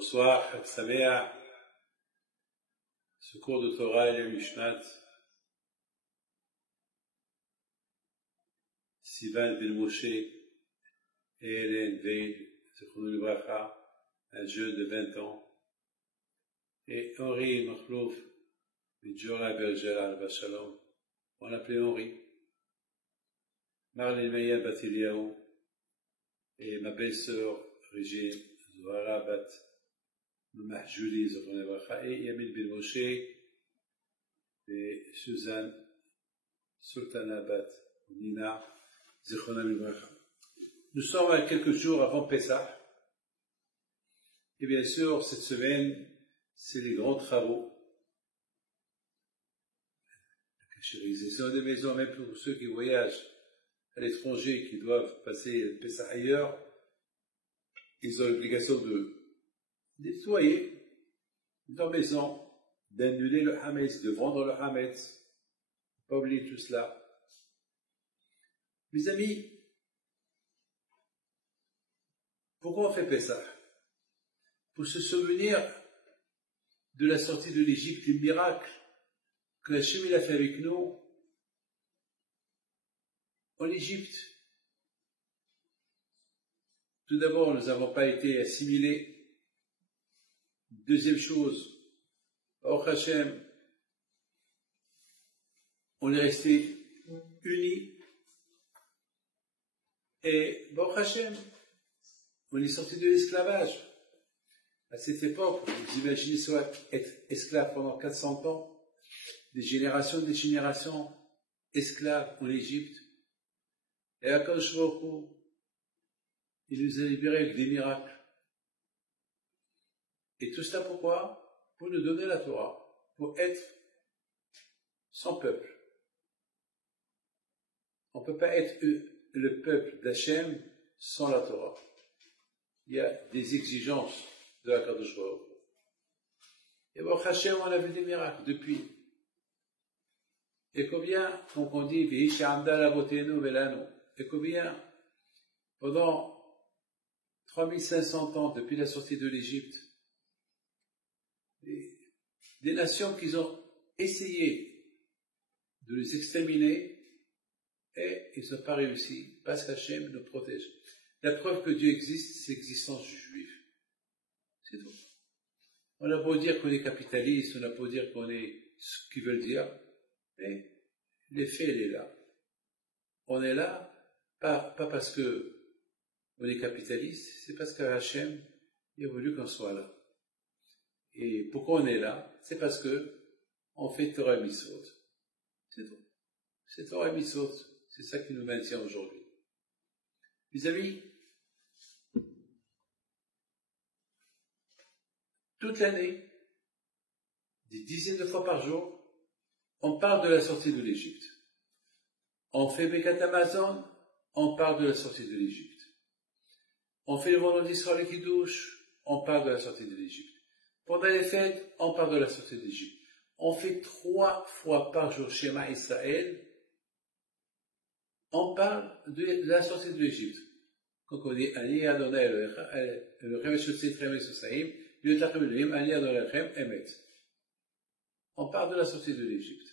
Bonsoir, Chag Sameach. Ce cours de Torah et le Mishnat, Sivan Ben Moshe et Hélène Veil, Zichrono Livracha, un jeune de 20 ans, et Henri Makhlouf, Midjora Bergera Al-Bashalom, on l'appelait Henri, Marlène Meya Batiliaou, et ma belle-sœur Régine Zohara Bat Mahjouli, Zichrono Livracha, et Yamil Ben Moshe, et Suzanne Sultana Bat Nina, Zichrono Livracha. Nous sommes à quelques jours avant Pessah, et bien sûr, cette semaine, c'est les grands travaux. La cachérisation des maisons, même pour ceux qui voyagent à l'étranger, qui doivent passer Pessah ailleurs, ils ont l'obligation de nettoyer leur maison, d'annuler le Hametz, de vendre le Hametz. Pas oublier tout cela. Mes amis, pourquoi on fait Pessah? Pour se souvenir de la sortie de l'Égypte, du miracle que Hachem a fait avec nous en Égypte. Tout d'abord, nous n'avons pas été assimilés. Deuxième chose, Baruch Hashem, on est resté unis. Et Baruch Hashem, on est sorti de l'esclavage. À cette époque, vous imaginez soit être esclave pendant 400 ans, des générations esclaves en Égypte. Et à Kadosh Baruch Hu, il nous a libérés avec des miracles. Et tout cela pourquoi? Pour nous donner la Torah, pour être son peuple. On ne peut pas être le peuple d'Hachem sans la Torah. Il y a des exigences de la Kadosh Baruch Hu. Et Baruch Hashem, on a vu des miracles depuis. Et combien, donc on dit, et combien, pendant 3500 ans, depuis la sortie de l'Égypte, des nations qui ont essayé de les exterminer, et ils n'ont pas réussi, parce qu'Hachem nous protège. La preuve que Dieu existe, c'est l'existence du juif. C'est tout. On a beau dire qu'on est capitaliste, on a beau dire qu'on est ce qu'ils veulent dire, mais l'effet, il est là. On est là, pas parce que on est capitaliste, c'est parce qu'Hachem a voulu qu'on soit là. Et pourquoi on est là? C'est parce que on fait Torah et Mitzvot. C'est tout. C'est Torah et Mitzvot. C'est ça qui nous maintient aujourd'hui. Mes amis, toute l'année, des dizaines de fois par jour, on parle de la sortie de l'Égypte. On fait Birkat Hamazon, on parle de la sortie de l'Égypte. On fait le vendredi soir le Kiddush, on parle de la sortie de l'Égypte. Pendant les fêtes, on parle de la sortie de l'Égypte. On fait 3 fois par jour Shema Israël, on parle de la sortie de l'Égypte. Quand on dit Ani Adonai Elohim Shotzit Chem Esosaim, Yotachem Elohim Ani Adonai Elohim Emet. On parle de la sortie de l'Égypte.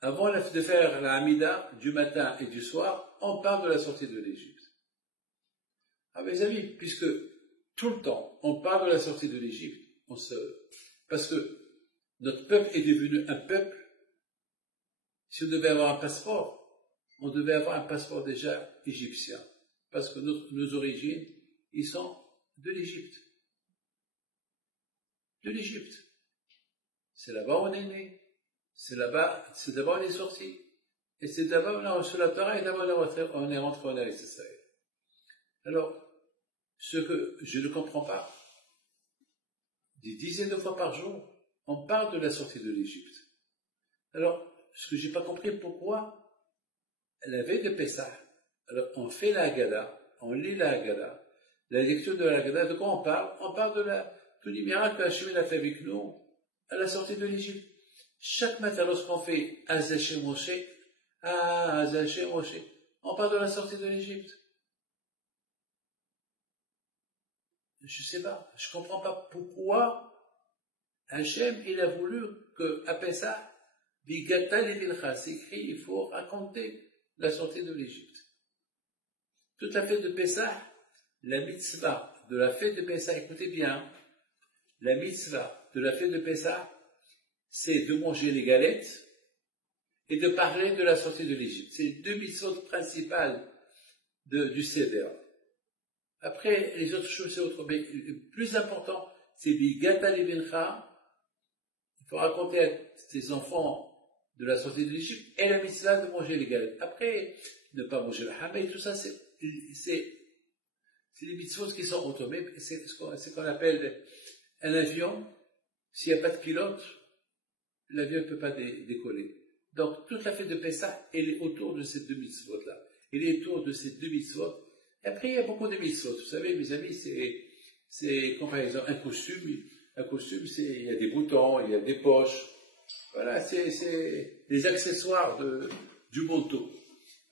Avant de faire la Hamida du matin et du soir, on parle de la sortie de l'Égypte. Ah mes amis, puisque tout le temps on parle de la sortie de l'Égypte, parce que notre peuple est devenu un peuple. Si on devait avoir un passeport, on devait avoir un passeport déjà égyptien, parce que nos origines, ils sont de l'Égypte. De l'Égypte. C'est là-bas où on est né. C'est d'abord on est sorti. Et c'est d'abord on a reçu la Torah et d'abord on est rentré en Eretz Israël. Alors, ce que je ne comprends pas, des dizaines de fois par jour, on parle de la sortie de l'Égypte. Alors, ce que j'ai pas compris, pourquoi la veille de Pessah, alors on fait la Haggadah, on lit la Haggadah, la lecture de la Haggadah, de quoi on parle? On parle de tous les miracles que Hachem a fait avec nous à la sortie de l'Égypte. Chaque matin, lorsqu'on fait Azaché Moshe, on parle de la sortie de l'Égypte. je sais pas, je comprends pas pourquoi Hachem, il a voulu que, après ça, Bigata les Bilcha, c'est écrit, il faut raconter la sortie de l'Égypte. Toute la fête de Pessah, la mitzvah de la fête de Pessah, écoutez bien, la mitzvah de la fête de Pessah, c'est de manger les galettes et de parler de la sortie de l'Égypte. C'est les deux mitzvot principales du Seder. Après, les autres choses, c'est autre. Mais le plus important, c'est Bigata Levincha. Il faut raconter à tes enfants de la sortie de l'Égypte et la mitzvah de manger les galettes. Après, ne pas manger le hamé, tout ça, c'est les mitzvot qui sont automés. C'est ce qu'on appelle un avion. S'il n'y a pas de pilote, l'avion ne peut pas décoller. Donc, toute la fête de Pessah, elle est autour de ces deux mitzvot-là. Elle est autour de ces deux mitzvot. Et après, il y a beaucoup de mitzvot. Vous savez, mes amis, c'est comme par exemple un costume. Un costume, il y a des boutons, il y a des poches. Voilà, c'est les accessoires du manteau.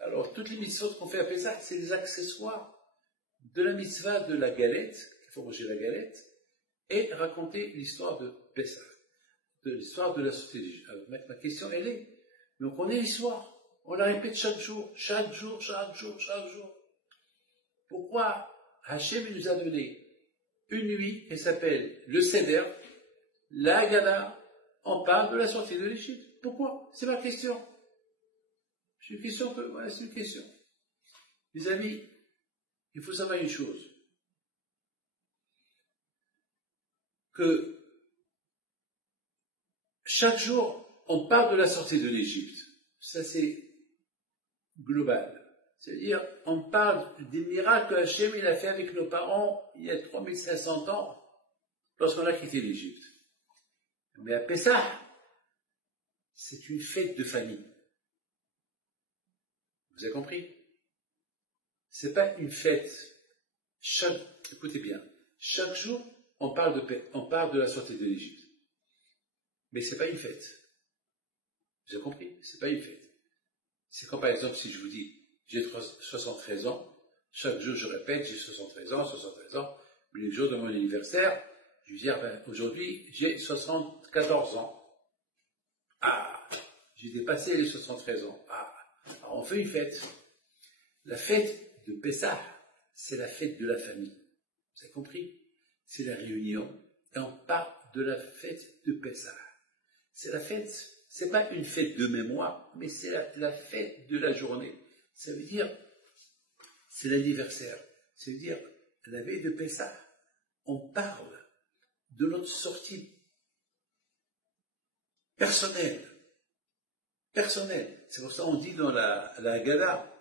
Alors, toutes les mitzvot qu'on fait à Pessah, c'est les accessoires de la mitzvah de la galette, il faut manger la galette, et raconter l'histoire de Pessah, de l'histoire de la sortie d'Égypte. Alors, ma question, elle est, mais on connaît l'histoire, on la répète chaque jour, chaque jour, chaque jour, chaque jour. Pourquoi Hachem nous a donné une nuit qui s'appelle le Seder, la Haggadah, on parle de la sortie de l'Égypte. Pourquoi? C'est ma question. C'est une question c'est une question. Les amis, il faut savoir une chose. Que chaque jour, on parle de la sortie de l'Égypte. Ça, c'est global. C'est-à-dire, on parle des miracles que Hachem il a fait avec nos parents il y a 3500 ans, lorsqu'on a quitté l'Égypte. Mais à Pessah, c'est une fête de famille. Vous avez compris? C'est pas une fête. Écoutez bien, chaque jour, on parle de la sortie de l'Égypte. Mais c'est pas une fête. Vous avez compris? C'est pas une fête. C'est comme par exemple si je vous dis, j'ai 73 ans, chaque jour je répète, j'ai 73 ans, mais les jours de mon anniversaire, je vais dire, aujourd'hui, j'ai 74 ans. Ah, j'ai dépassé les 73 ans. Ah, alors on fait une fête. La fête de Pessah, c'est la fête de la famille. Vous avez compris? C'est la réunion. Et on parle de la fête de Pessah. C'est la fête, c'est pas une fête de mémoire, mais c'est la fête de la journée. Ça veut dire, c'est l'anniversaire. Ça veut dire, la veille de Pessah, on parle de notre sortie personnelle. Personnelle. C'est pour ça qu'on dit dans la Haggadah,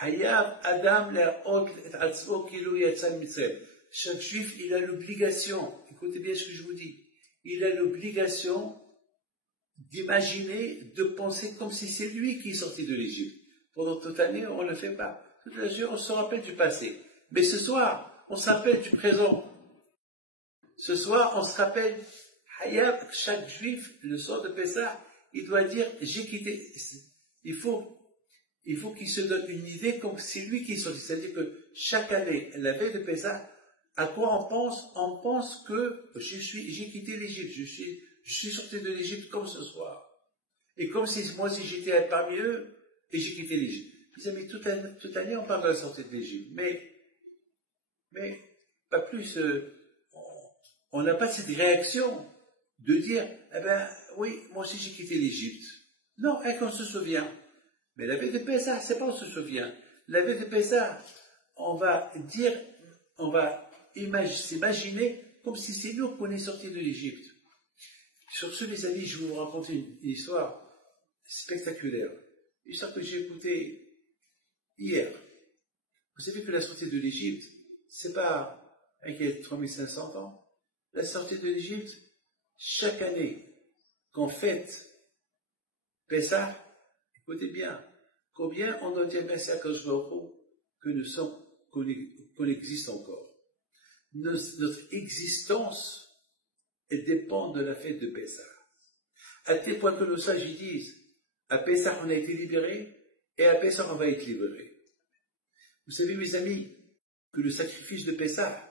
Hayav Adam le'ot et atzvo kilu yatzal mitzrayim. Chaque juif, il a l'obligation, écoutez bien ce que je vous dis, il a l'obligation d'imaginer, de penser comme si c'est lui qui est sorti de l'Égypte. Pendant toute l'année, on ne le fait pas. Toute l'année, on se rappelle du passé. Mais ce soir, on se rappelle du présent. Ce soir, on se rappelle, Hayab, chaque juif, le soir de Pessah, il doit dire, j'ai quitté. Il faut qu'il se donne une idée comme c'est lui qui est sorti. C'est-à-dire que chaque année, la veille de Pessah, à quoi on pense? On pense que j'ai quitté l'Égypte. Je suis sorti de l'Égypte comme ce soir. Et comme si moi, si j'étais parmi eux, et j'ai quitté l'Égypte. Mes amis, toute l'année, on parle de la sortie de l'Égypte. Mais, pas plus, on n'a pas cette réaction de dire, eh ben, oui, moi aussi j'ai quitté l'Égypte. Non, et qu'on se souvient. Mais la veille de Pessah, c'est pas on se souvient. La veille de Pessah, on va s'imaginer comme si c'est nous qu'on est sorti de l'Égypte. Sur ce, mes amis, je vais vous raconter une histoire spectaculaire. Une histoire que j'ai écoutée hier. Vous savez que la sortie de l'Égypte, c'est pas avec 3500 ans. La sortie de l'Égypte, chaque année qu'on fête Pessah, écoutez bien, combien on doit dire merci à Kadosh Baruch Hu qu'on existe encore. Notre existence, elle dépend de la fête de Pessah. À tel point que nos sages disent, à Pessah on a été libéré, et à Pessah on va être libéré. Vous savez mes amis, que le sacrifice de Pessah,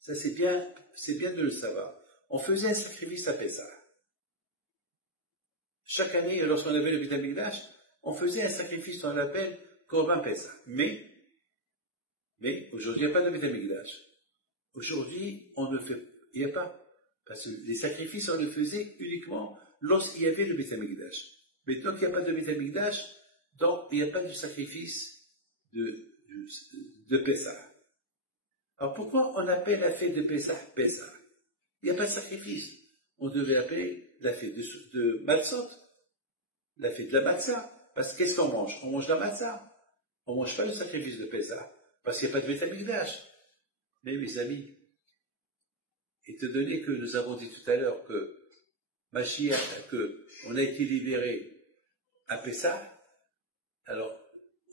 Ça, c'est bien de le savoir. On faisait un sacrifice à Pessah. Chaque année, lorsqu'on avait le Beth Amikdash, on faisait un sacrifice qu'on appelle Korban Pessah. Mais aujourd'hui, il n'y a pas de Beth Amikdash. Aujourd'hui, il n'y a pas. Parce que les sacrifices, on les faisait uniquement lorsqu'il y avait le Beth Amikdash. Mais tant qu'il n'y a pas de Beth Amikdash, donc il n'y a pas de sacrifice de Pessah. Alors pourquoi on appelle la fête de Pessah Pessah? Il n'y a pas de sacrifice. On devait l'appeler la fête de Matzot, la fête de la Matzah. Parce qu'est-ce qu'on mange? On mange la Matzah. On ne mange pas le sacrifice de Pessah. Parce qu'il n'y a pas de Beth Amikdash. Mais mes amis, étant donné que nous avons dit tout à l'heure que Mashiach, qu'on a été libéré à Pessah, alors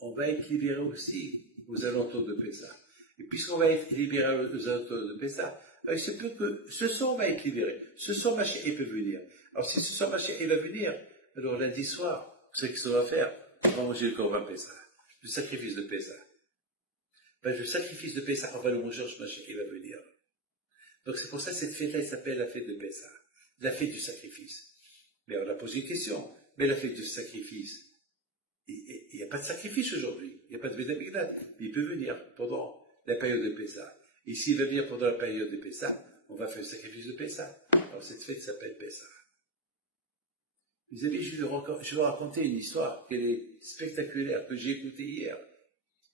on va être libéré aussi aux alentours de Pessah. Et puisqu'on va être libéré aux alentours de Pessah, il se peut que ce soir va être libéré. Ce soir, Mashiach, il peut venir. Alors si ce soir, Mashiach, il va venir, alors lundi soir, vous savez ce qu'on va faire? On va manger le Korban Pessah, le sacrifice de Pessah. Ben, le sacrifice de Pessah, on va le manger, Mashiach, il va venir. Donc c'est pour ça que cette fête-là, elle s'appelle la fête de Pessah, la fête du sacrifice. Mais on a posé une question, mais la fête du sacrifice, il n'y a pas de sacrifice aujourd'hui, il n'y a pas de Beth Amikdash, mais il peut venir pendant la période de Pessah. Et s'il va venir pendant la période de Pessah, on va faire le sacrifice de Pessah. Alors cette fête s'appelle Pessah. Mes amis, je vais vous raconter une histoire qui est spectaculaire, que j'ai écoutée hier.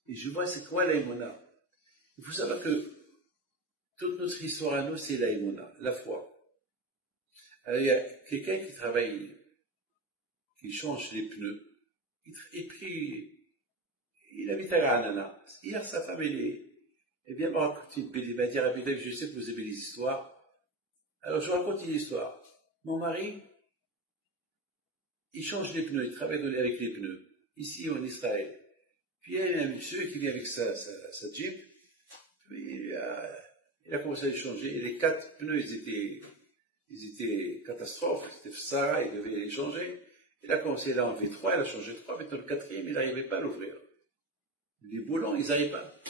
Et je vois c'est quoi l'aïmona. Il faut savoir que toute notre histoire à nous, c'est l'aïmona, la foi. Alors, il y a quelqu'un qui travaille, qui change les pneus. Il habite à Granana. Hier, sa femme, elle vient me raconter une petite. Elle m'a dit, Rabbi, je sais que vous aimez les histoires. Alors, je vous raconte une histoire. Mon mari, il change les pneus, il travaille avec les pneus, ici en Israël. Puis il y a un monsieur qui vient avec sa Jeep, puis il a commencé à les changer, et les 4 pneus, ils étaient catastrophes, c'était Sarah, il devait les changer. Il a commencé à enlever 3, il a changé 3, maintenant le 4e, il n'arrivait pas à l'ouvrir. Les boulons, ils n'arrivent pas.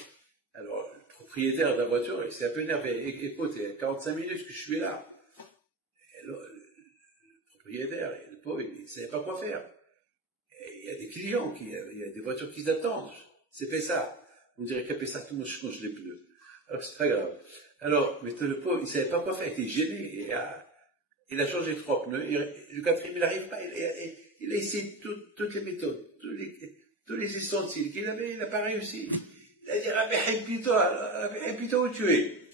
Alors, le propriétaire de la voiture, il s'est un peu énervé. Écoute, il y a 45 minutes que je suis là. Et le propriétaire, le pauvre, il ne savait pas quoi faire. Et il y a des clients, il y a des voitures qui attendent. C'est Pessah. On dirait qu'à Pessah, tout le monde change les pneus. Alors, c'est pas grave. Alors, maintenant, le pauvre, il ne savait pas quoi faire, il était gêné. Il a changé 3 pneus. Le 4e, il n'arrive pas. Il a essayé toutes les méthodes, tous les ustensiles qu'il avait, il n'a pas réussi. Il a dit, Rabbi Pito, où tu es?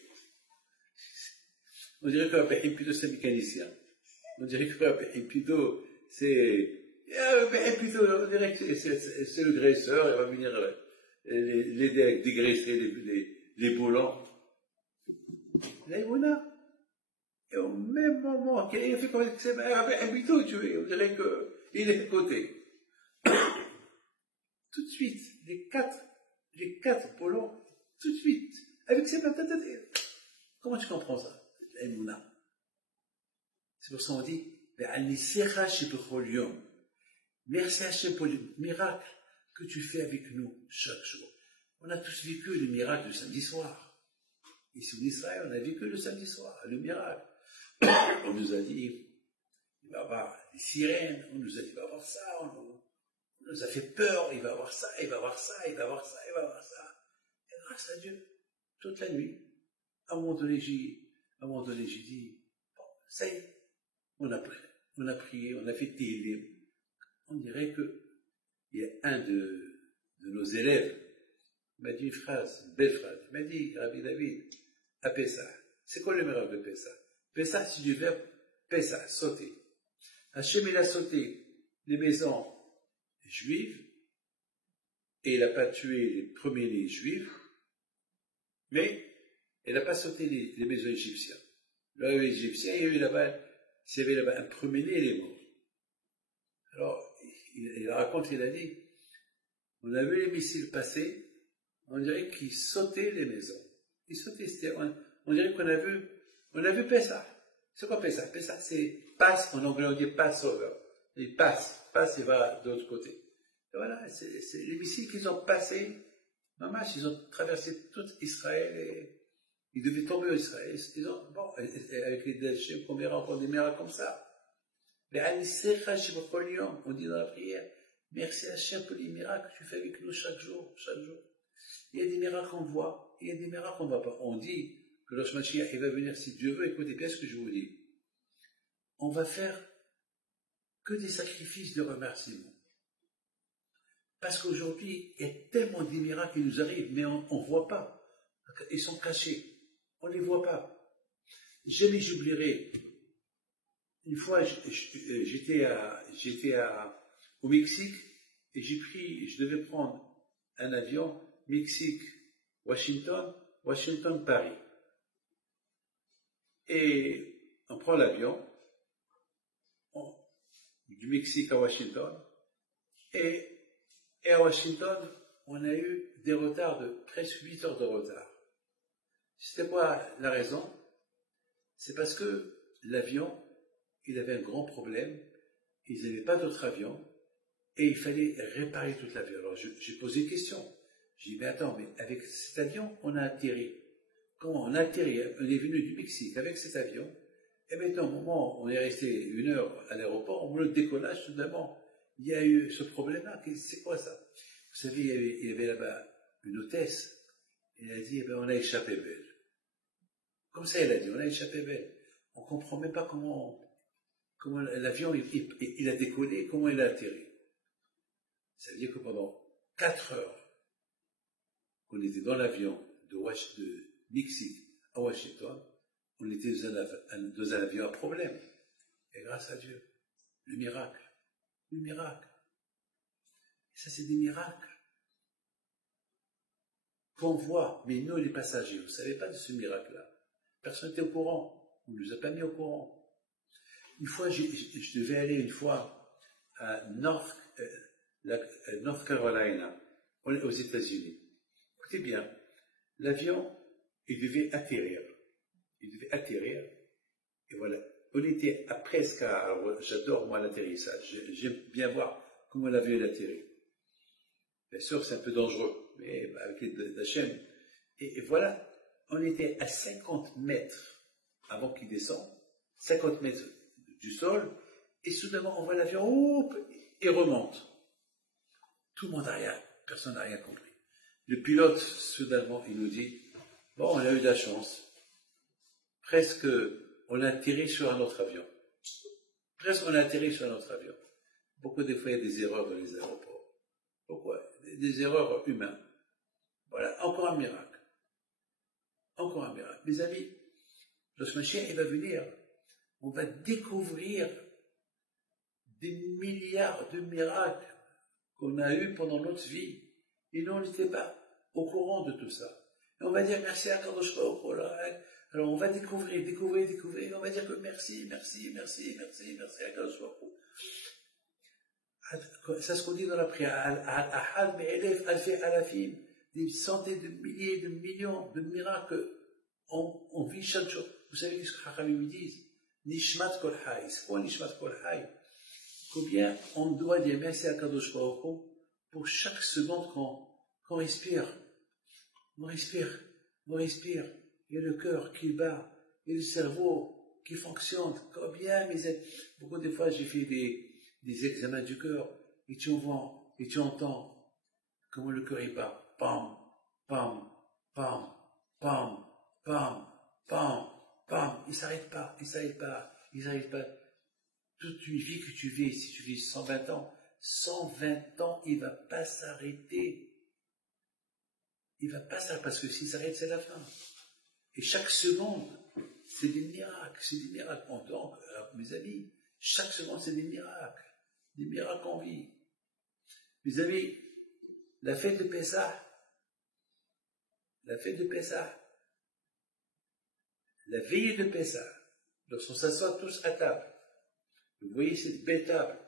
On dirait que Rabbi Pito, c'est un mécanicien. On dirait que Rabbi Pito, c'est... on dirait que c'est le graisseur, il va venir l'aider à dégraisser les boulons. L'aïmouna. Et au même moment qu'il a fait comme c'est Rabbi Pito, tu es, on dirait qu'il est à côté. Tout de suite, les quatre boulons, tout de suite, avec ses mains. Comment tu comprends ça? L'aïmouna. C'est pour ça qu'on dit, merci Hachem pour le miracle que tu fais avec nous chaque jour. On a tous vécu le miracle du samedi soir. Ici en Israël, on a vécu le samedi soir, le miracle. On nous a dit, il va y avoir des sirènes, on nous a dit, il va y avoir ça, on nous a fait peur, il va y avoir ça, il va y avoir ça, il va y avoir ça, il va y avoir ça. Et grâce à Dieu, toute la nuit, à un moment donné, j'ai dit, bon, ça y est, on a prié, on a fait Télim. On dirait il y a un de nos élèves qui m'a dit une phrase, une belle phrase. Il m'a dit, Rabbi David, à Pessah, c'est quoi le miracle de Pessah? Pessah, c'est du verbe Pessah, sauter. Hachem, il a sauté les maisons juives, et il n'a pas tué les premiers-nés juifs, mais il n'a pas sauté les maisons égyptiennes. Là, les Égyptiens, il y avait là-bas un premier-né, il est mort. Alors, il raconte, il a dit, on a vu les missiles passer, on dirait qu'ils sautaient les maisons. Ils sautaient, on dirait qu'on a vu Pessah. C'est quoi Pessah? Pessah, c'est passe, en anglais on dit Passover. Il passe, il va de l'autre côté. Et voilà, c'est les missiles qu'ils ont passés, mamash, ils ont traversé tout Israël et ils devaient tomber en Israël. Ils ont, bon, avec les Hachem, on verra encore des miracles comme ça. Mais on dit dans la prière, merci Hachem pour les miracles que tu fais avec nous chaque jour, chaque jour. Il y a des miracles qu'on voit, il y a des miracles qu'on ne voit pas. On dit que le Mashiach, il va venir si Dieu veut, écoutez bien ce que je vous dis. On va faire que des sacrifices de remerciement. Parce qu'aujourd'hui, il y a tellement de miracles qui nous arrivent, mais on ne voit pas. Ils sont cachés. On ne les voit pas. Jamais j'oublierai. Une fois, j'étais au Mexique et je devais prendre un avion Mexique, Washington, Paris. Et on prend l'avion du Mexique à Washington et à Washington, on a eu des retards de presque 8 heures de retard. C'était quoi la raison? C'est parce que l'avion, il avait un grand problème, ils n'avaient pas d'autre avion, et il fallait réparer tout l'avion. Alors j'ai posé une question. J'ai dit, mais attends, mais avec cet avion, on a atterri. Comment on a atterri? On est venu du Mexique avec cet avion, et maintenant, au moment où on est resté 1 heure à l'aéroport, au moment de décollage, tout d'abord, il y a eu ce problème-là. C'est quoi ça? Vous savez, il y avait là-bas une hôtesse, elle a dit, eh bien, on a échappé belle. Comme ça, elle a dit, on a échappé belle. On ne comprend même pas comment l'avion, il a décollé, comment il a atterri. Ça veut dire que pendant 4 heures, on était dans l'avion de Mexique à Washington, on était dans un avion à problème. Et grâce à Dieu, le miracle. Et ça, c'est des miracles qu'on voit, mais nous, les passagers, vous ne savez pas de ce miracle-là. Personne n'était au courant. On ne nous a pas mis au courant. Une fois, je devais aller une fois à North Carolina, aux États-Unis. Écoutez bien, l'avion, il devait atterrir. Et voilà. On était à presque alors j'adore moi l'atterrissage. J'aime bien voir comment l'avion atterrit. Bien sûr, c'est un peu dangereux, mais avec la chaîne. Et voilà, on était à 50 mètres avant qu'il descende, 50 mètres du sol, et soudainement on voit l'avion, et remonte. Tout le monde n'a rien, personne n'a rien compris. Le pilote, soudainement, il nous dit, bon, on a eu de la chance. Presque, on a atterri sur un autre avion. Beaucoup de fois, il y a des erreurs dans les aéroports. Pourquoi? Des erreurs humaines. Voilà, encore un miracle. Mes amis, lorsque Mashiach va venir, on va découvrir des milliards de miracles qu'on a eus pendant notre vie. Et nous, on n'était pas au courant de tout ça. Et on va dire merci à Kadosh Baruch Hu. Alors on va découvrir, et on va dire que merci à Kadosh Baruch Hu. C'est ce qu'on dit dans la prière. Des centaines de milliers, de millions de miracles on vit chaque jour. Vous savez ce que les Chachamim disent? Nishmat kol hay. C'est quoi Nishmat kol hay? Combien on doit dire merci à Kadosh Baruch Hu pour chaque seconde qu'on respire. On respire. Il y a le cœur qui bat, il y a le cerveau qui fonctionne. Combien, beaucoup de fois j'ai fait des examens du cœur, et tu entends comment le cœur il bat. Pam, pam, pam, pam, pam, pam, pam. Il s'arrête pas. Toute une vie que tu vis, si tu vis 120 ans, il va pas s'arrêter. Parce que s'il s'arrête, c'est la fin. Et chaque seconde, c'est des miracles. En tant que, mes amis, chaque seconde, c'est des miracles en vie. Mes amis, la fête de Pessah, la veillée de Pessah, lorsqu'on s'assoit tous à table, vous voyez cette belle table,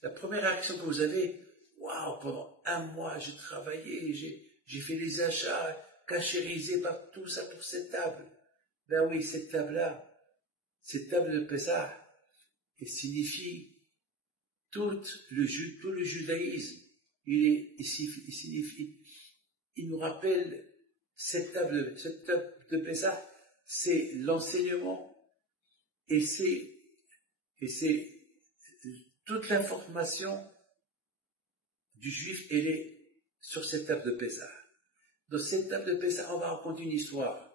la première réaction que vous avez, waouh, pendant 1 mois, j'ai travaillé, j'ai fait les achats, cachérisé par tout ça pour cette table. Ben oui, cette table de Pessah, elle signifie tout le judaïsme. Il signifie, il nous rappelle cette table de Pessah, c'est l'enseignement et c'est toute l'information du juif, elle est sur cette table de Pessah. Dans cette table de Pessah, on va raconter une histoire.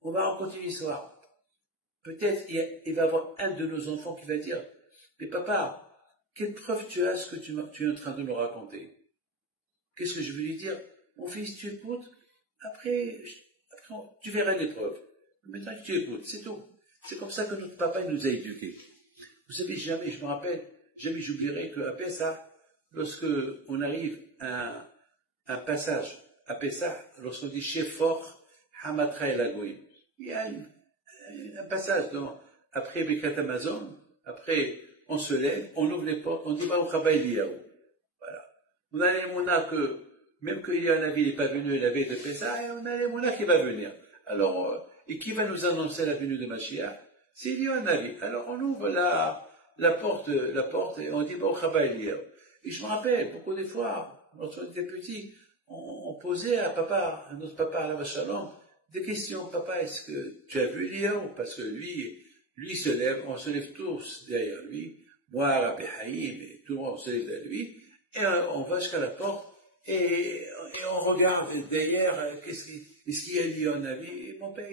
On va raconter une histoire. Peut-être il va y avoir un de nos enfants qui va dire, mais papa, quelle preuve tu as ce que tu es en train de nous raconter? Qu'est-ce que je veux lui dire? Mon fils, tu écoutes, après tu verras les preuves. Maintenant, tu écoutes, c'est tout. C'est comme ça que notre papa il nous a éduqués. Vous savez, jamais, je me rappelle, jamais j'oublierai qu'à Pessah, lorsque on arrive à un passage à Pessah, lorsqu'on dit Shefor, Hamatra el Agoïm, il y a un passage après Birkat Hamazon, après on se lève, on ouvre les portes, on dit Baruch haba Eliyahu. Voilà. On a l'émouna que, même qu'il y a un avis, il n'est pas venu la veille de Pessah, et on a l'émouna qui va venir. Alors, et qui va nous annoncer la venue de Mashiach? C'est il y a un avis. Alors on ouvre la porte et on dit Baruch haba Eliyahu. Et je me rappelle, beaucoup de fois, lorsqu'on était petit, on posait à notre papa, à la Shalom, des questions. Papa, est-ce que tu as vu Eliyahu? Parce que lui se lève, on se lève tous derrière lui, moi, Rabbi Haïm, et tout le monde se lève derrière lui, et on va jusqu'à la porte, et on regarde derrière, est-ce qu'il y a Eliyahu en avis? Et mon père,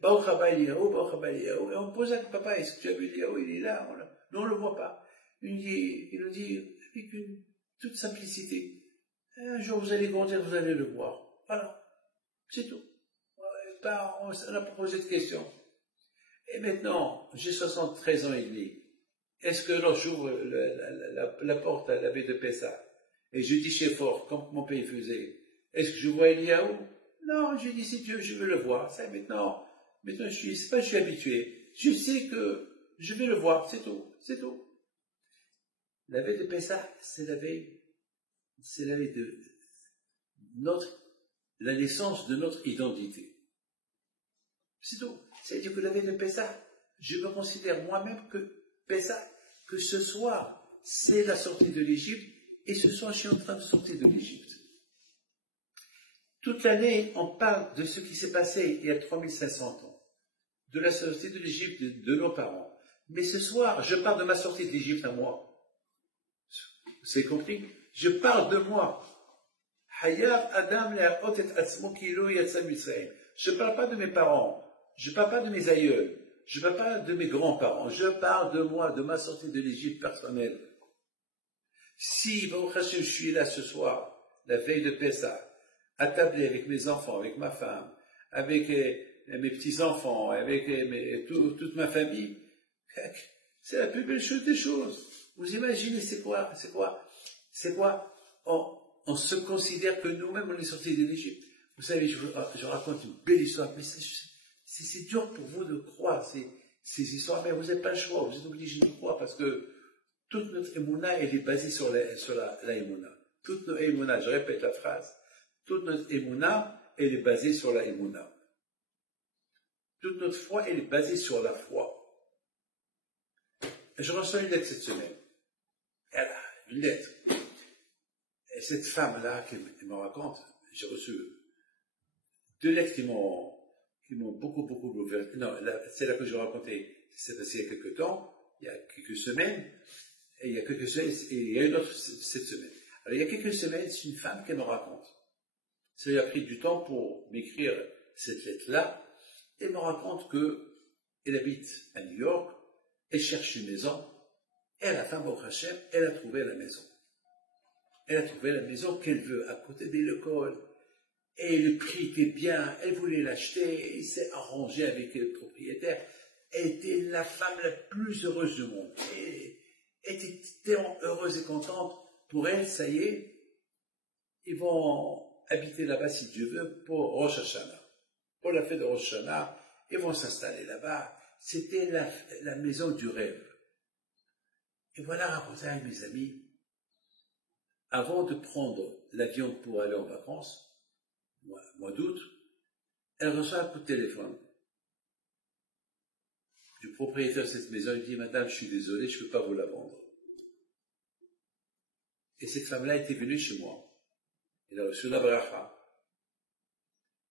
Baruch haba Eliyahu, Baruch haba Eliyahu, et on pose à papa, est-ce que tu as vu Eliyahu? Il est là, nous on ne le voit pas. Il nous dit avec une toute simplicité, un jour vous allez grandir, vous allez le voir. Voilà, c'est tout. On a posé cette question. Et maintenant, j'ai 73 ans et demi. Est-ce que lorsque j'ouvre la porte à la baie de Pessah, et je dis chez Fort, comme mon pays faisait, est-ce que je vois Eliyahu? Non, je dis si Dieu, je veux le voir. Ça, maintenant je suis habitué. Je sais que je vais le voir, c'est tout. La veille de Pessah, c'est la veille de la naissance de notre identité. C'est tout. C'est-à-dire que la veille de Pessah, je me considère moi-même que Pessah, que ce soir, c'est la sortie de l'Égypte, et ce soir, je suis en train de sortir de l'Égypte. Toute l'année, on parle de ce qui s'est passé il y a 3500 ans, de la sortie de l'Égypte de nos parents. Mais ce soir, je parle de ma sortie d'Égypte à moi. C'est compris? Je parle de moi. Je ne parle pas de mes parents. Je ne parle pas de mes aïeux. Je ne parle pas de mes grands-parents. Je parle de moi, de ma sortie de l'Égypte personnelle. Si, Baruch Hashem, je suis là ce soir, la veille de Pessah, attablé avec mes enfants, avec ma femme, avec mes petits-enfants, avec toute ma famille, c'est la plus belle chose des choses. Vous imaginez, c'est quoi? On se considère que nous-mêmes, on est sortis de l'Égypte. Vous savez, je raconte une belle histoire, mais c'est dur pour vous de croire ces histoires, mais vous n'avez pas le choix, vous êtes obligés de croire, parce que toute notre émouna, elle est basée sur la émouna. Toute notre émouna, je répète la phrase, toute notre émouna, elle est basée sur la émouna. Toute notre foi, elle est basée sur la foi. Et je reçois une lettre cette semaine. Elle a une lettre. Et cette femme-là, qui me raconte, j'ai reçu 2 lettres qui m'ont beaucoup bouleversé. Non, celle-là que je racontais, c'est passé il y a quelques temps, il y a quelques semaines, et il y a une autre cette semaine. Alors, il y a quelques semaines, c'est une femme qui me raconte. Ça lui a pris du temps pour m'écrire cette lettre-là. Elle me raconte qu'elle habite à New York, elle cherche une maison, et à la fin, Baruch Hashem, elle a trouvé la maison. Elle a trouvé la maison qu'elle veut, à côté de l'école. Et le prix était bien, elle voulait l'acheter, elle s'est arrangée avec le propriétaire. Elle était la femme la plus heureuse du monde. Elle était tellement heureuse et contente. Pour elle, ça y est, ils vont habiter là-bas, si Dieu veut, pour Rosh Hashanah. Pour la fête de Rosh Hashanah, ils vont s'installer là-bas. C'était la maison du rêve. Et voilà, raconté avec mes amis, avant de prendre l'avion pour aller en vacances, mois d'août, elle reçoit un coup de téléphone du propriétaire de cette maison. Il dit, madame, je suis désolé, je ne peux pas vous la vendre. Et cette femme-là était venue chez moi. Elle a reçu la bracha.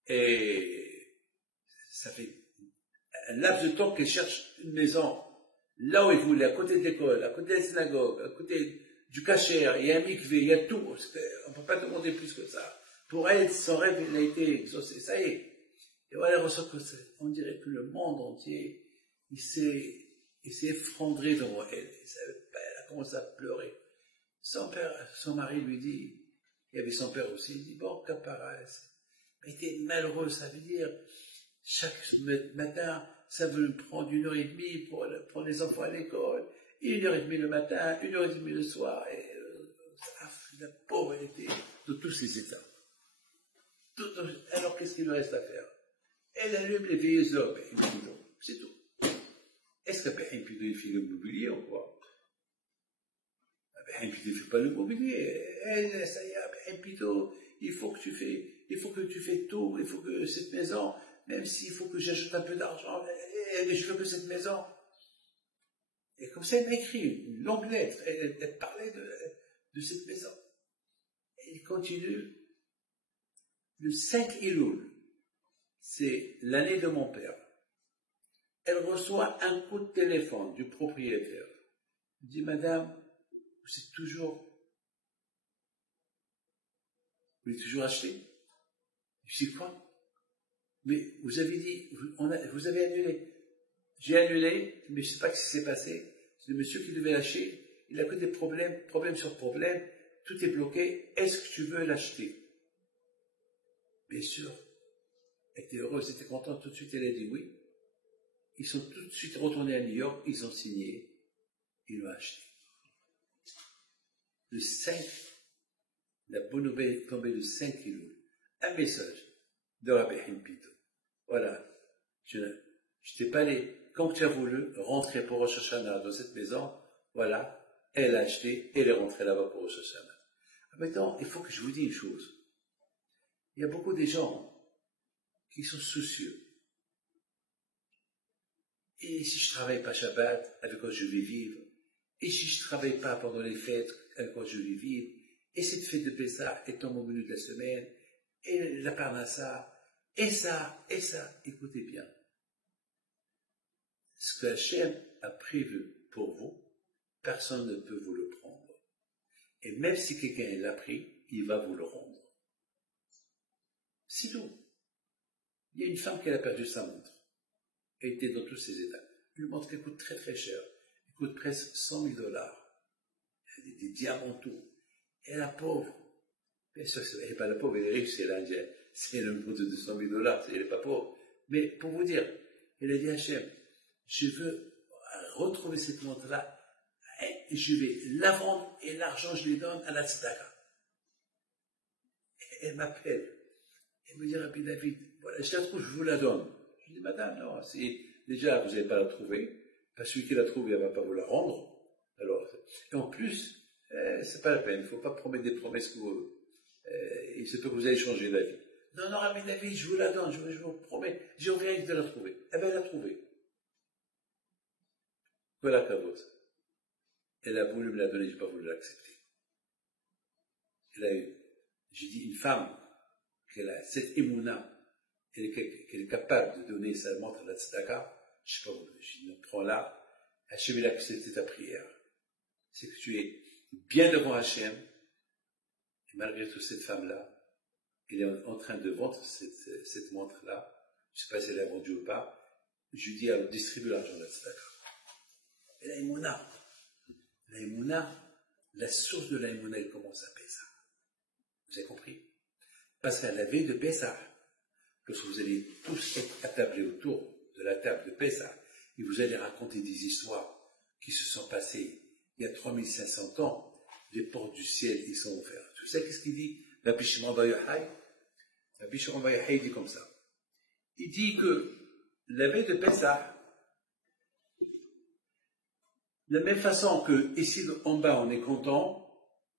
Et ça fait un laps de temps qu'elle cherche une maison, là où elle voulait, à côté de l'école, à côté de la synagogue, à côté du kasher, il y a un mikvé, il y a tout. On ne peut pas demander plus que ça. Pour elle, son rêve, il a été exaucé, ça y est. Et voilà, on dirait que le monde entier, il s'est effondré devant elle. Elle a commencé à pleurer. Son père, son mari lui dit, il y avait son père aussi, il dit, bon, capara, elle était malheureux, ça veut dire, chaque matin, ça veut me prendre 1h30 pour prendre les enfants à l'école, 1h30 le matin, 1h30 le soir, et la pauvre, elle était de tous ses états. Alors, qu'est-ce qu'il lui reste à faire? Elle allume les vieilles hommes, c'est tout. Est-ce que Pido, il fait le mobilier ou quoi? Pido, il ne fait pas le mobilier. Elle, ça y est, Pido, il faut que tu fais tout, il faut que cette maison, même s'il faut que j'ajoute un peu d'argent, mais je veux que cette maison. Et comme ça, elle m'a écrit une longue lettre, elle parlait de cette maison. Et il continue. Le 5 Elul, c'est l'année de mon père. Elle reçoit un coup de téléphone du propriétaire. Il dit, madame, vous voulez toujours acheter? Je dis quoi? Mais vous avez dit, vous avez annulé. J'ai annulé, mais je ne sais pas ce qui s'est passé. C'est le monsieur qui devait acheter. Il a que des problème sur problème. Tout est bloqué. Est-ce que tu veux l'acheter? Bien sûr. Elle était heureuse, elle était contente. Tout de suite, elle a dit oui. Ils sont tout de suite retournés à New York. Ils ont signé. Ils l'ont acheté. Le 5, la bonne nouvelle est tombée le 5 kilos. Un message de Rabbi Pido. Voilà. Je t'ai pas allé. Quand tu as voulu rentrer pour Rosh Hashanah dans cette maison, voilà, elle a acheté, elle est rentrée là-bas pour Rosh Hashanah. Maintenant, il faut que je vous dise une chose. Il y a beaucoup de gens qui sont soucieux. Et si je ne travaille pas Shabbat, avec quoi je vais vivre? Et si je ne travaille pas pendant les fêtes, avec quoi je vais vivre? Et cette fête de Pessah est au milieu de la semaine, et la Parnassa, et ça, écoutez bien. Ce que Hachem a prévu pour vous, personne ne peut vous le prendre. Et même si quelqu'un l'a pris, il va vous le rendre. C'est tout. Il y a une femme qui a perdu sa montre. Elle était dans tous ses états. Une montre qui coûte très très cher. Elle coûte presque $100 000. Elle a des diamants tout. Et la pauvre, bien sûr, elle n'est pas la pauvre, elle est riche, c'est l'Indien. C'est le montre de $200 000, elle n'est pas pauvre. Mais pour vous dire, elle a dit à Hachem, je veux retrouver cette montre-là, et je vais la vendre, et l'argent, je les donne à la tzedaka. Elle m'appelle. Elle me dit, Rabbi David, voilà, je la trouve, je vous la donne. Je dis, madame, non, déjà, vous n'allez pas la trouver, parce que celui qui la trouve, il ne va pas vous la rendre. Alors, et en plus, c'est pas la peine, il ne faut pas promettre des promesses que il se peut que vous allez changer d'avis. Non, non, Rabbi David, je vous la donne, je vous promets, j'ai envie de la trouver. Eh bien, elle l'a trouvée. Voilà, Kavos. Elle a voulu me la donner, je n'ai pas voulu l'accepter. J'ai dit, une femme, qu'elle a cette émouna, qu'elle est capable de donner sa montre à la tzedaka, je ne sais pas, je dis, prends-la, Hachem il a accepté ta prière. C'est que tu es bien devant Hachem, et malgré tout, cette femme-là, elle est en train de vendre cette montre-là, je ne sais pas si elle l'a vendue ou pas, je lui dis, alors distribue l'argent de la tzedaka. Et la émouna, la source de la émouna, elle commence à Pessah. Vous avez compris? Parce qu'à la veille de Pessah, lorsque vous allez tous être attablés autour de la table de Pessah, et vous allez raconter des histoires qui se sont passées il y a 3500 ans, les portes du ciel, ils sont ouvertes. Tu sais qu'est-ce qu'il dit? Rabbi Shimon bar Yochai dit comme ça. Il dit que la veille de Pessah, de la même façon que ici en bas on est content,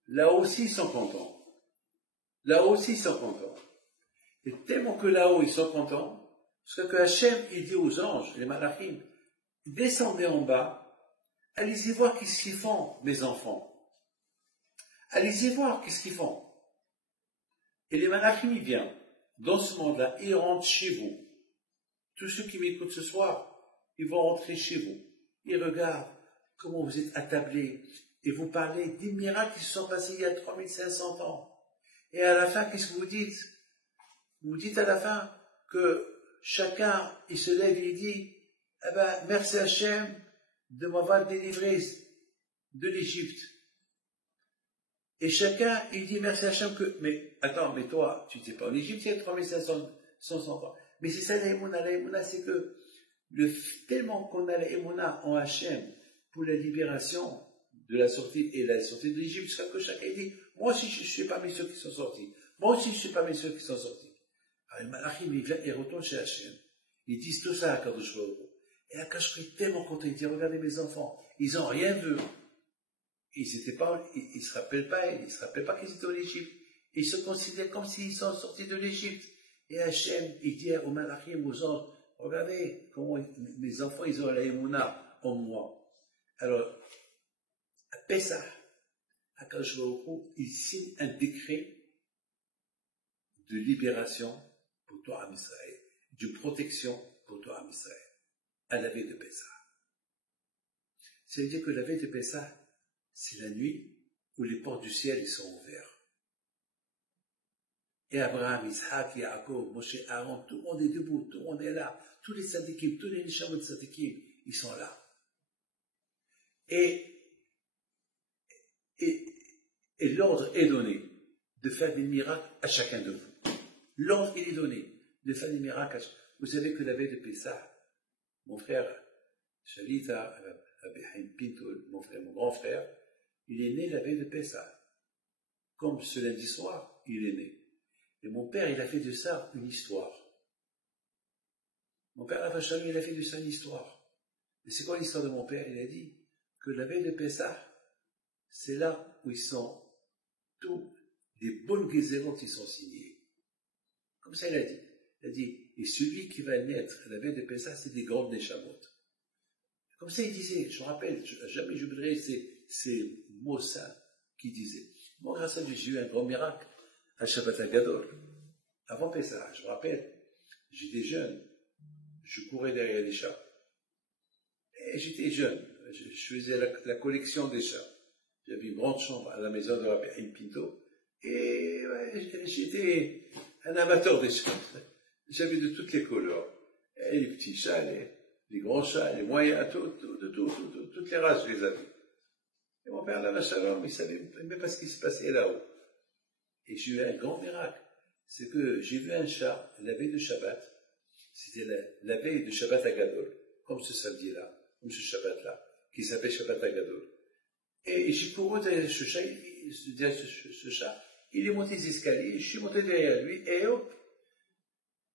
là aussi ils sont contents. Là aussi ils sont contents. Et tellement que là-haut ils sont contents, parce que Hachem il dit aux anges, les malachim, descendez en bas, allez-y voir qu'est-ce qu'ils font, mes enfants. Allez-y voir qu'est-ce qu'ils font. Et les malachim ils viennent dans ce monde-là, ils rentrent chez vous. Tous ceux qui m'écoutent ce soir, ils vont rentrer chez vous. Ils regardent comment vous êtes attablés et vous parlez des miracles qui se sont passés il y a 3500 ans. Et à la fin, qu'est-ce que vous dites? Vous dites à la fin que chacun, il se lève et il dit, eh ben, merci Hachem de m'avoir délivré de l'Égypte. Et chacun, il dit merci Hachem que, mais attends, mais toi, tu n'étais pas en Égypte il y a 3500 ans. Mais c'est ça l'aïmouna. L'aïmouna, c'est que tellement qu'on a l'aïmouna en Hachem pour la libération de la sortie et la sortie de l'Égypte, jusqu'à que chacun dit, moi aussi je ne suis pas mes ceux qui sont sortis. Moi aussi je ne suis pas mes ceux qui sont sortis. Alors le malachim, il retourne chez Hachem. Ils disent tout ça à Kadosh Baruch Hu. Et Akash est tellement content, il dit, regardez mes enfants, ils n'ont rien vu. Ils ne se rappellent pas qu'ils étaient en Égypte. Ils se considèrent comme s'ils sont sortis de l'Égypte. Et Hachem, il dit aux malachim, aux anges, regardez comment mes enfants, ils ont la émouna en moi. Alors, à Pessah, Akash Baruch Hu, il signe un décret de libération pour toi, Am Israël, de protection pour toi, Am Israël, à la veille de Pessah. C'est-à-dire que la veille de Pessah, c'est la nuit où les portes du ciel ils sont ouvertes. Et Abraham, Isaac, Yaakov, Moshe, Aaron, tout le monde est debout, tout le monde est là. Tous les tzadikim, tous les nishamot de tzadikim, ils sont là. Et l'ordre est donné de faire des miracles à chacun de vous. L'ordre il est donné de faire des miracles à chacun. Vous savez que la veille de Pessah, mon frère, Shalita, Rabbi Pinto, mon grand frère, il est né la veille de Pessah. Comme ce lundi soir, il est né. Et mon père, il a fait de ça une histoire. Mon père, il a fait de ça une histoire. Mais c'est quoi l'histoire de mon père? Il a dit que la veille de Pessah, c'est là où ils sont tous les bonnes gézérots qui sont signés. Comme ça, il a dit. Il a dit, et celui qui va naître la veille de Pessah, c'est des grandes neshamot. Comme ça, il disait, je me rappelle, jamais j'oublierai ces mots saints qu'il disait. Moi, grâce à Dieu, j'ai eu un grand miracle à Shabbat Agadol. Avant Pessah, je me rappelle, j'étais jeune, je courais derrière les chats. Et j'étais jeune, je faisais la collection des chats. J'avais une grande chambre à la maison de Rabbi Pinto, et j'étais un amateur des chats. J'avais de toutes les couleurs. Et les petits chats, les grands chats, les moyens, toutes les races, je les avais. Et mon père, la Shalom, il savait même pas ce qui se passait là-haut. Et j'ai eu un grand miracle. C'est que j'ai vu un chat la veille de Shabbat. C'était la veille de Shabbat Agadol, comme ce samedi-là, comme ce Shabbat-là, qui s'appelle Shabbat Agadol. Et j'ai couru derrière ce chat, il est monté les escaliers, je suis monté derrière lui, et hop,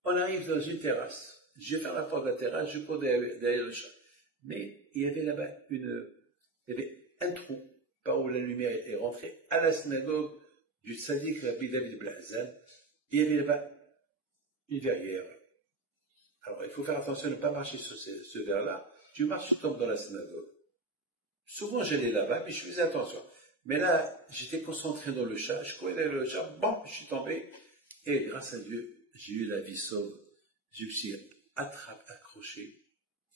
on arrive dans une terrasse. Je ferme la porte de la terrasse, je cours derrière le chat. Mais il y avait là-bas il y avait un trou par où la lumière est rentrée à la synagogue du tzaddik Rabbi David Blazan. Il y avait là-bas une verrière. Alors il faut faire attention à ne pas marcher sur ce verre-là. Tu marches, tu tombes dans la synagogue. Souvent j'allais là-bas, mais je faisais attention. Mais là, j'étais concentré dans le chat, je courais derrière le chat, bon, je suis tombé. Et grâce à Dieu, j'ai eu la vie sauve. Je me suis accroché.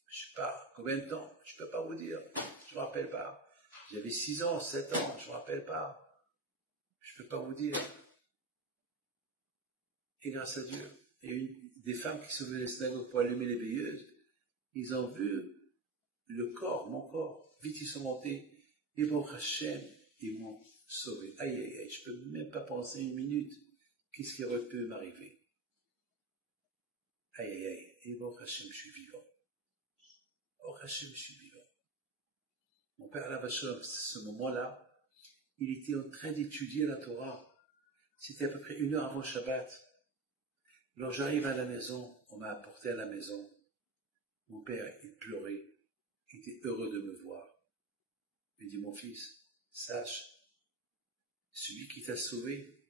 Je ne sais pas combien de temps, je ne peux pas vous dire, je ne me rappelle pas. J'avais 6 ans, 7 ans, je ne me rappelle pas. Je ne peux pas vous dire. Et grâce à Dieu, il y a eu des femmes qui sont venues à la synagogue pour allumer les veilleuses. Ils ont vu le corps, mon corps, vite ils sont montés. Et bon, Hachem, ils m'ont sauvé. Aïe, aïe, aïe, je ne peux même pas penser une minute. Qu'est-ce qui aurait pu m'arriver? Aïe, aïe, aïe. Et bon, Hachem, je suis vivant. Oh, Hachem, je suis vivant. Mon père, à ce moment-là, il était en train d'étudier la Torah. C'était à peu près 1 heure avant Shabbat. Alors j'arrive à la maison, on m'a apporté à la maison. Mon père, il pleurait. Il était heureux de me voir. Il dit, mon fils, sache, celui qui t'a sauvé,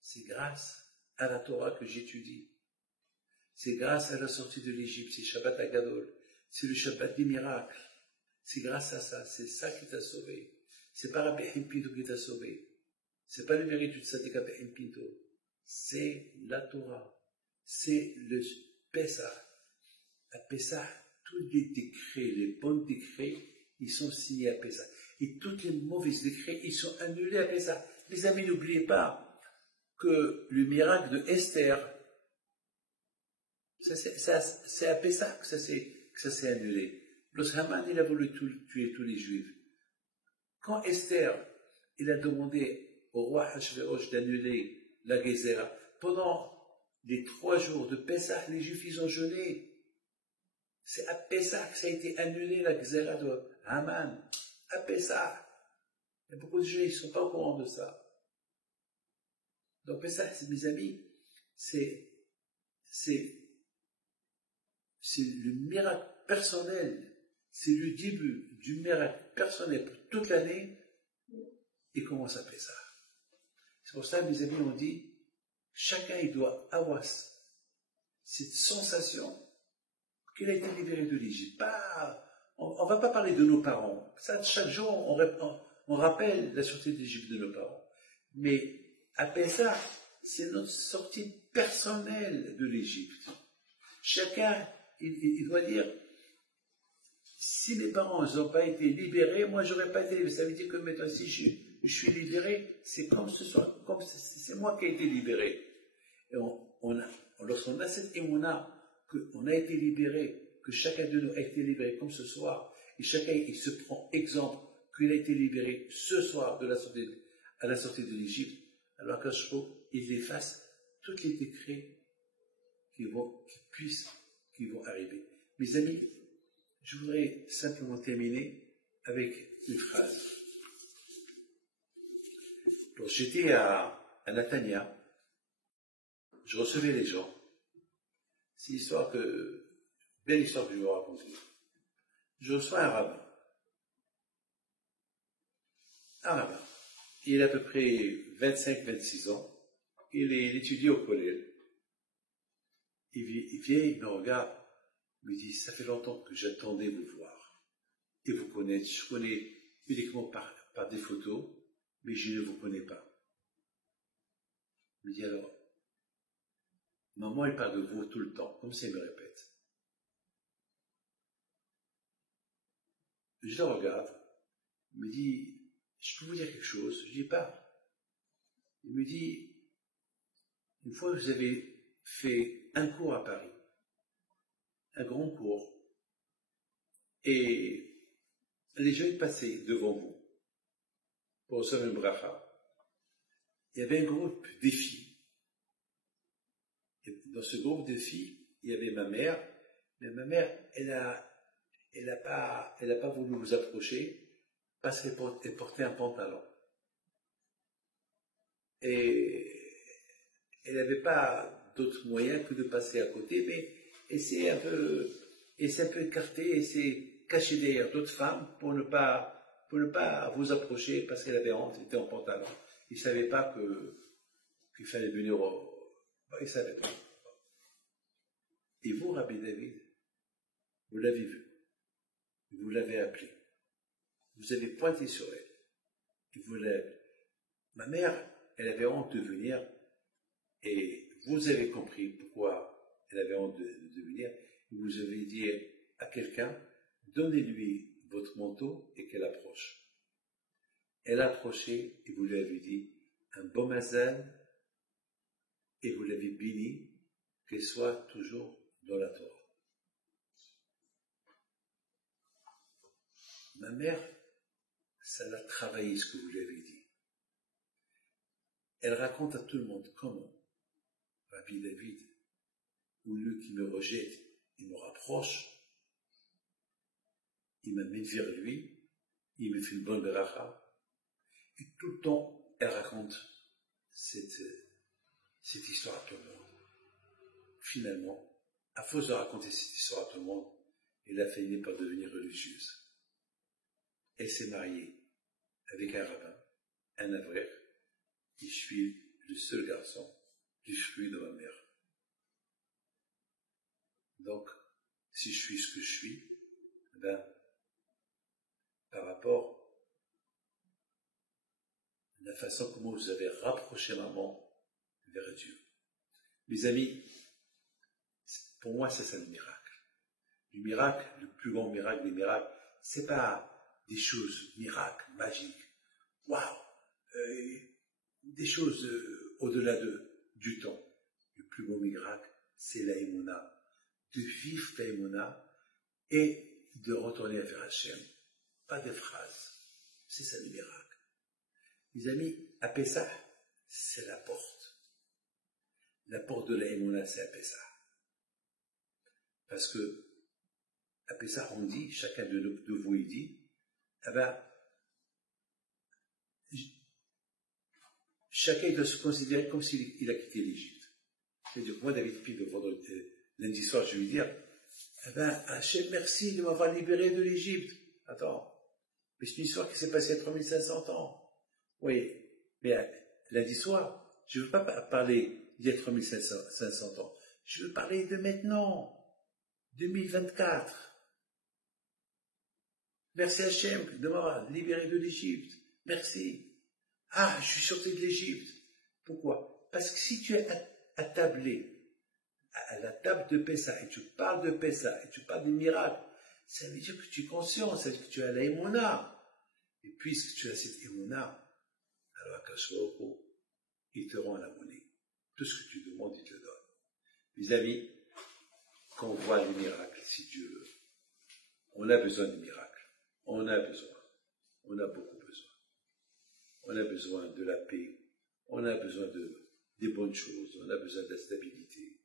c'est grâce à la Torah que j'étudie. C'est grâce à la sortie de l'Égypte, c'est Shabbat Agadol. C'est le Shabbat des miracles. C'est grâce à ça, c'est ça qui t'a sauvé. C'est pas Rabbi Pinto qui t'a sauvé. C'est pas le mérite du tzaddik Rabbi Pinto. C'est la Torah. C'est le Pessah. à Pessah, tous les décrets, les bons décrets, ils sont signés à Pessah. Et tous les mauvais décrets, ils sont annulés à Pessah. Les amis, n'oubliez pas que le miracle de Esther, c'est à Pessah que ça s'est annulé. Lorsque Haman, il a voulu tuer tous les Juifs. Quand Esther, il a demandé au roi Hachvérosh d'annuler la Gézéra, pendant les 3 jours de Pessah, les Juifs, ils ont jeûné. C'est à Pessah que ça a été annulé, la Gézéra de Haman. À Pessah. Il y a beaucoup de Juifs, ils ne sont pas au courant de ça. Donc Pessah, mes amis, c'est le miracle personnel. C'est le début du miracle personnel pour toute l'année. Et commence à Pessah. C'est pour ça, mes amis, on dit, chacun, il doit avoir cette sensation qu'il a été libéré de l'Égypte. On ne va pas parler de nos parents. Ça, chaque jour, on rappelle la sortie d'Égypte de nos parents. Mais à Pessah, c'est notre sortie personnelle de l'Égypte. Chacun, il doit dire, si mes parents n'ont pas été libérés, moi, je n'aurais pas été libéré. Ça veut dire que maintenant, si je suis libéré, c'est comme c'est moi qui ai été libéré. Et lorsqu'on a cette émouna, qu'on a été libéré, que chacun de nous a été libéré comme ce soir, et chacun il se prend exemple qu'il a été libéré ce soir à la sortie de l'Égypte, alors qu'il efface tous les décrets qui vont arriver. Mes amis, je voudrais simplement terminer avec une phrase. Quand j'étais à Natania, je recevais les gens. C'est belle histoire que je vais vous raconter. Je reçois un rabbin. Il a à peu près 25-26 ans. Il étudie au collège. Il vient, il me regarde, il me dit, ça fait longtemps que j'attendais vous voir et vous connaître. Je connais uniquement par des photos, mais je ne vous connais pas. Il me dit alors, maman, elle parle de vous tout le temps, comme ça, il me répète. Je le regarde, il me dit, je peux vous dire quelque chose? Je dis pas. Il me dit, une fois vous avez fait un cours à Paris, un grand cours, et les jeunes passaient devant vous pour recevoir une bracha. Il y avait un groupe de filles. Et dans ce groupe de filles, il y avait ma mère, mais ma mère, elle a pas voulu vous approcher parce qu'elle portait un pantalon. Et elle n'avait pas d'autre moyen que de passer à côté, mais elle s'est un peu écartée, elle s'est cachée derrière d'autres femmes pour ne pas vous approcher parce qu'elle avait honte, elle était en pantalon. Il ne savait pas qu'il fallait venir il ne savait pas. Et vous, Rabbi David, vous l'avez vu, vous l'avez appelée, vous avez pointé sur elle, et vous l'avez. Ma mère, elle avait honte de venir, et vous avez compris pourquoi elle avait honte de venir, et vous avez dit à quelqu'un, donnez-lui votre manteau et qu'elle approche. Elle a approché, et vous lui avez dit, un bon mazal, et vous l'avez béni, qu'elle soit toujours dans la Torah. Ma mère, ça l'a travaillé ce que vous lui avez dit. Elle raconte à tout le monde comment Rabbi David, au lieu qu'il me rejette, il me rapproche, il m'amène vers lui, il me fait une bonne beracha, et tout le temps, elle raconte cette histoire à tout le monde. Finalement, à force de raconter cette histoire à tout le monde, elle a fini par devenir religieuse. Elle s'est mariée avec un rabbin, un avrer, et je suis le seul garçon du fruit de ma mère. Donc, si je suis ce que je suis, par rapport à la façon comment vous avez rapproché maman vers Dieu. Mes amis, pour moi, c'est ça le miracle. du miracle, le plus grand miracle des miracles, c'est pas des choses miracles, magiques, waouh, des choses au-delà du temps. Le plus beau miracle, c'est la émouna, de vivre la émouna et de retourner vers Hachem. Pas des phrases, c'est ça le miracle. Les amis, à Pessah, c'est la porte. La porte de la émouna, c'est à Pessah. Parce que à Pessah, on dit, chacun de vous, il dit, eh ben, chacun doit se considérer comme s'il a quitté l'Égypte. C'est-à-dire que moi, David Pi, lundi soir, je vais lui dire, eh ben, Hachem, merci de m'avoir libéré de l'Égypte. Attends, mais c'est une histoire qui s'est passée à 3500 ans. Oui, mais lundi soir, je ne veux pas parler d'il y a 3500 ans. Je veux parler de maintenant, 2024. Merci Hachem de m'avoir libéré de l'Égypte. Merci. Ah, je suis sorti de l'Égypte. Pourquoi? Parce que si tu es attablé à la table de Pessah et tu parles de Pessah et tu parles des miracles, ça veut dire que tu es conscient, ça veut dire que tu as la émouna. Et puisque tu as cette émouna, alors Akash Baruch Hu, il te rend la monnaie. Tout ce que tu demandes, il te donne. Mes amis, quand on voit les miracles, si Dieu veut, on a besoin de miracles. On a besoin. On a beaucoup besoin. On a besoin de la paix. On a besoin des bonnes choses. On a besoin de la stabilité.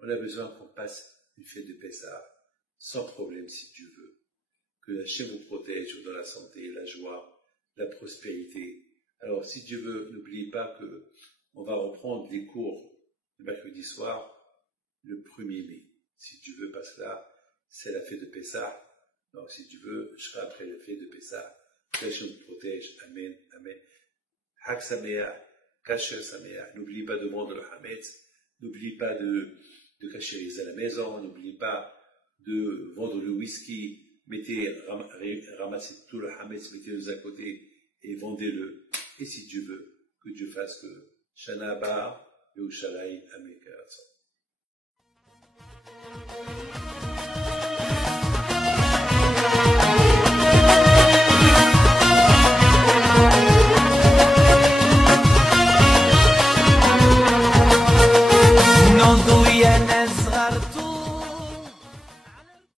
On a besoin qu'on passe une fête de Pessah sans problème, si Dieu veut. Que la Hachem vous protège dans la santé, la joie, la prospérité. Alors, si Dieu veut, n'oubliez pas que on va reprendre les cours le mercredi soir, le 1er mai. Si Dieu veut, parce que là, c'est la fête de Pessah. Donc, si tu veux, je serai après la fête de Pessah. Que Hachem vous protège. Amen. Amen. Hak Sameach, Kasher Sameach. N'oubliez pas de vendre le Hametz. N'oubliez pas de cacheriser à la maison. N'oubliez pas de vendre le whisky. Ramassez tout le Hametz, mettez-le à côté et vendez-le. Et si Dieu veut, que Dieu fasse que Shana Haba, Yerushalayim, Amen.